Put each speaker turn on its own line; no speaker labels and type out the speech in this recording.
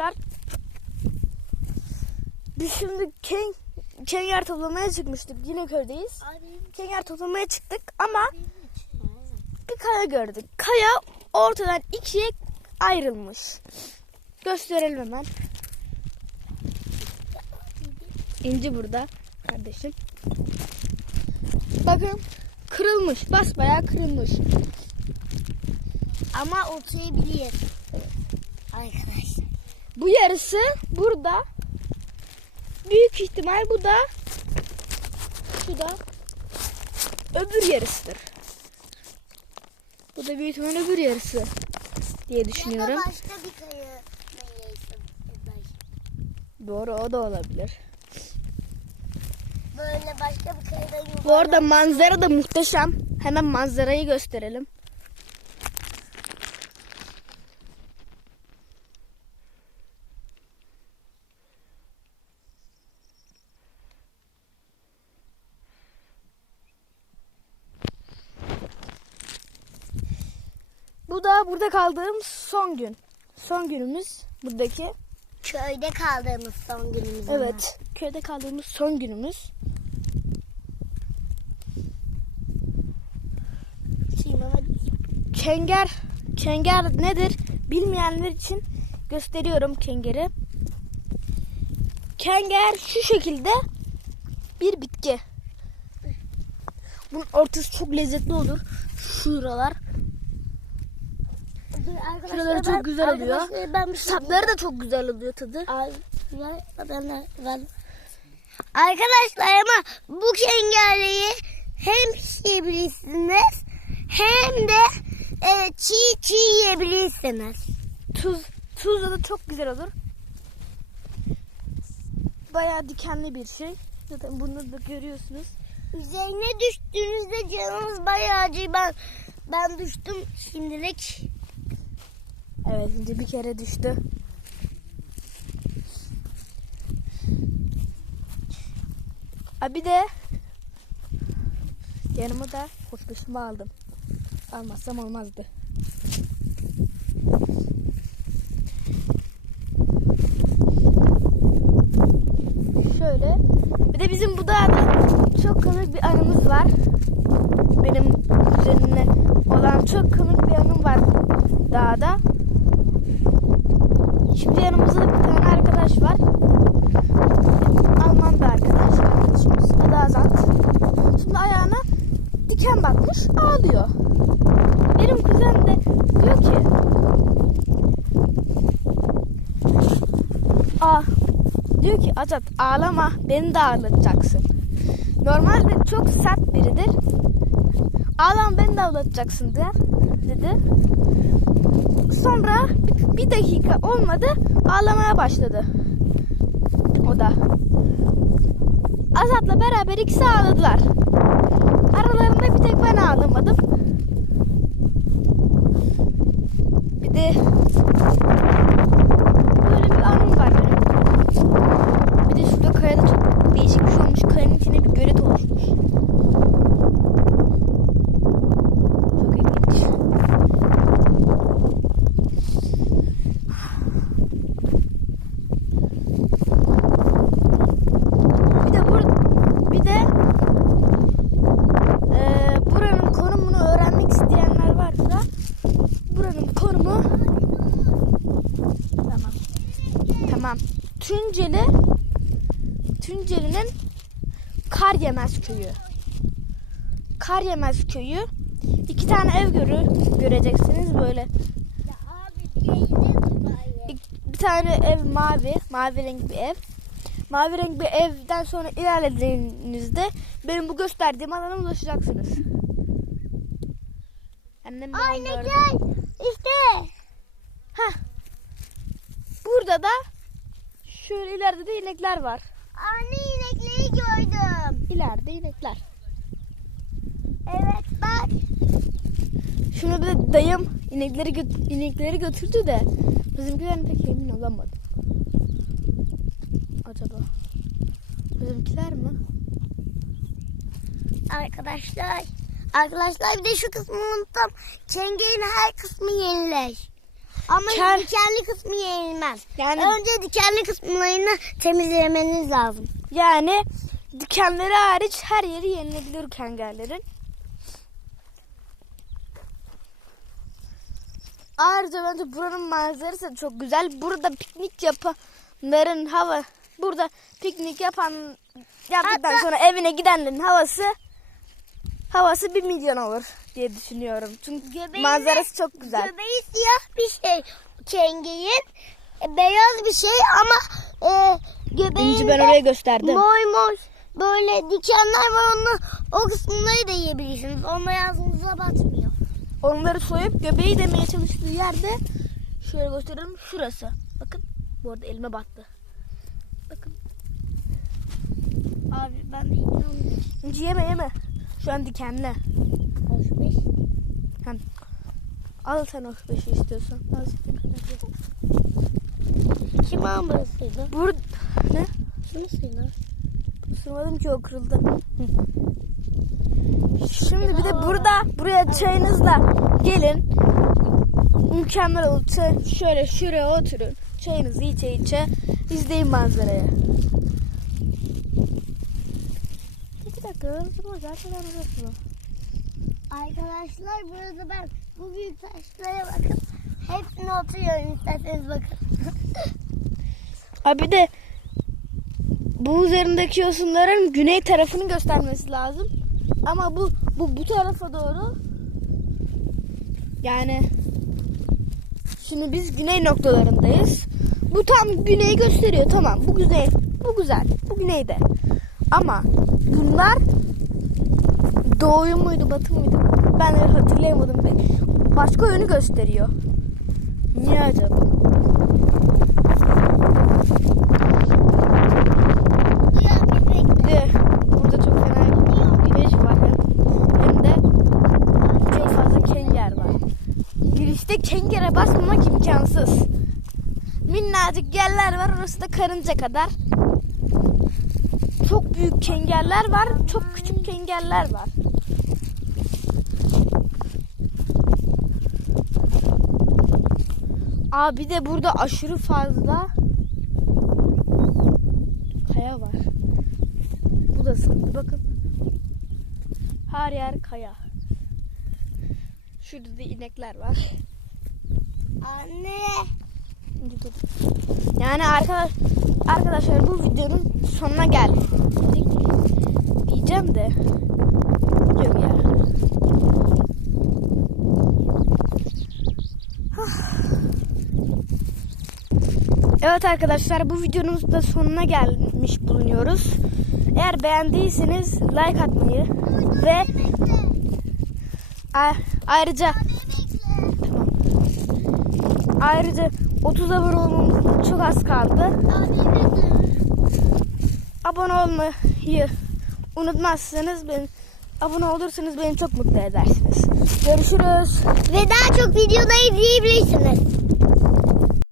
arkadaşlar. Biz şimdi ken, kenger toplamaya çıkmıştık. Yine köydeyiz. Kenger toplamaya çıktık ama bir kaya gördük. Kaya ortadan ikiye ayrılmış. Gösterelim hemen. İnci burada kardeşim. Bakın kırılmış. Basbayağı kırılmış.
Ama okuyabilir. Arkadaşlar.
Bu yarısı burada. Büyük ihtimal bu da şu da öbür yarısıdır. Bu da büyük ihtimal öbür yarısı diye
Ya da
düşünüyorum.
başka bir kayı.
Doğru o da olabilir.
Böyle başka bir kayıda.
Bu arada manzara da muhteşem. Hemen manzarayı gösterelim. Da burada kaldığım son gün. Son günümüz buradaki.
Köyde kaldığımız son günümüz. ama.
Evet, köyde kaldığımız son günümüz.
Şimdi ama
Kenger, kenger nedir bilmeyenler için gösteriyorum kengeri. Kenger şu şekilde bir bitki. Bunun ortası çok lezzetli olur. Şuralar. Şuraları çok güzel oluyor.
Ben şey
Sapları da çok güzel oluyor tadı.
Arkadaşlar ama bu kengareyi hem pişirebilirsiniz hem de e, çiğ çiğ yiyebilirsiniz.
Tuz, tuzla da çok güzel olur. Bayağı dikenli bir şey. Zaten bunu da görüyorsunuz.
Üzerine düştüğünüzde canınız bayağı acıyor. Ben, ben düştüm şimdilik.
Evet şimdi bir kere düştü. Ha bir de yanıma da kuşbaşımı aldım. Almazsam olmazdı. Şöyle. Bir de bizim bu dağda çok komik bir anımız var. Benim üzerine olan çok komik bir anım var dağda. Şimdi yanımızda bir tane arkadaş var. Alman bir arkadaş arkadaşımız. Adı Azat. Şimdi ayağına diken batmış ağlıyor. Benim kuzen de diyor ki Aa, diyor ki Azat ağlama beni de ağlatacaksın. Normalde çok sert biridir. Ağlama beni de ağlatacaksın der, dedi. Sonra bir- dakika olmadı ağlamaya başladı. O da. Azat'la beraber ikisi ağladılar. Aralarında bir tek ben ağlamadım. Bir de böyle bir anım var benim. Bir de şurada kayada çok değişik bir şey olmuş. Kayanın içine bir gölet oluşmuş. Çok ilginç. Bir de bur bir de eee, buranın konumunu öğrenmek isteyenler varsa buranın konumu tamam. Tamam. Tunceli Tunceli'nin Kar Yemez köyü. Kar Yemez köyü. İki tane ev görü göreceksiniz böyle.
Bir
tane ev mavi, mavi renk bir ev. Mavi renk bir evden sonra ilerlediğinizde benim bu gösterdiğim alana ulaşacaksınız. Annem orada.
gel. İşte.
Heh. Burada da şöyle ileride de inekler var.
Anne inekleri gördüm.
İleride inekler.
Evet bak.
Şunu bir de dayım inekleri gö- inekleri götürdü de bizimkilerin pek emin olamadım. Acaba bizimkiler mi?
Arkadaşlar. Arkadaşlar bir de şu kısmı unuttum. Çengelin her kısmı yenileş. Ama
Kel-
dikenli kısmı yenilmez.
Yani-
Önce dikenli kısımlarını temizlemeniz lazım.
Yani dikenleri hariç her yeri yenilebilir kengerlerin. Ayrıca bence buranın manzarası çok güzel. Burada piknik yapanların hava, burada piknik yapan yaptıktan
Hatta-
sonra evine gidenlerin havası havası bir milyon olur diye düşünüyorum. Çünkü
Göbeğinde-
manzarası çok güzel.
Göbeği siyah bir şey kengeyin. E, beyaz bir şey ama e, göbeğinde
İnci ben oraya gösterdim.
moy moy böyle dikenler var onu o kısımları da yiyebilirsiniz. Onlar ağzınıza batmıyor.
Onları soyup göbeği demeye çalıştığı yerde şöyle gösterelim şurası. Bakın bu arada elime battı. Bakın. Abi ben İnci yeme yeme. Şu an dikenli. Hem al sen o beşi istiyorsan. Al.
Kim almasıydı?
Bur ne?
Nasıl?
Isırmadım ki o kırıldı. Hı. Şimdi bir de burada buraya çayınızla gelin. Mükemmel olur. Şöyle şuraya oturun. Çayınızı içe içe izleyin manzarayı. Ama zaten burası mı?
Arkadaşlar burada ben bu büyük taşlara bakın. Hepsine oturuyorum isterseniz bakın.
Abi de bu üzerindeki yosunların güney tarafını göstermesi lazım. Ama bu bu bu tarafa doğru yani şimdi biz güney noktalarındayız. Bu tam güneyi gösteriyor. Tamam. Bu güzel. Bu güzel. Bu güneyde. Ama bunlar doğuyu muydu, batı mıydı? Ben hatırlayamadım pek. Başka yönü gösteriyor. Niye acaba? Kengere basmamak imkansız. Minnacık yerler var orası da karınca kadar. Çok büyük kengerler var, çok küçük kengerler var. Aa bir de burada aşırı fazla kaya var. Bu da sıkıntı. Bakın. Her yer kaya. Şurada da inekler var.
Anne.
Yani arkadaş arkadaşlar bu videonun sonuna geldik. Diyeceğim de yok ya. Evet arkadaşlar bu videonun da sonuna gelmiş bulunuyoruz. Eğer beğendiyseniz like atmayı ve ayrıca tamam. Ayrıca 30 abone olmamız çok az kaldı. Abone olmayı unutmazsanız ben abone olursanız beni çok mutlu edersiniz. Görüşürüz.
Ve daha çok videoda izleyebilirsiniz.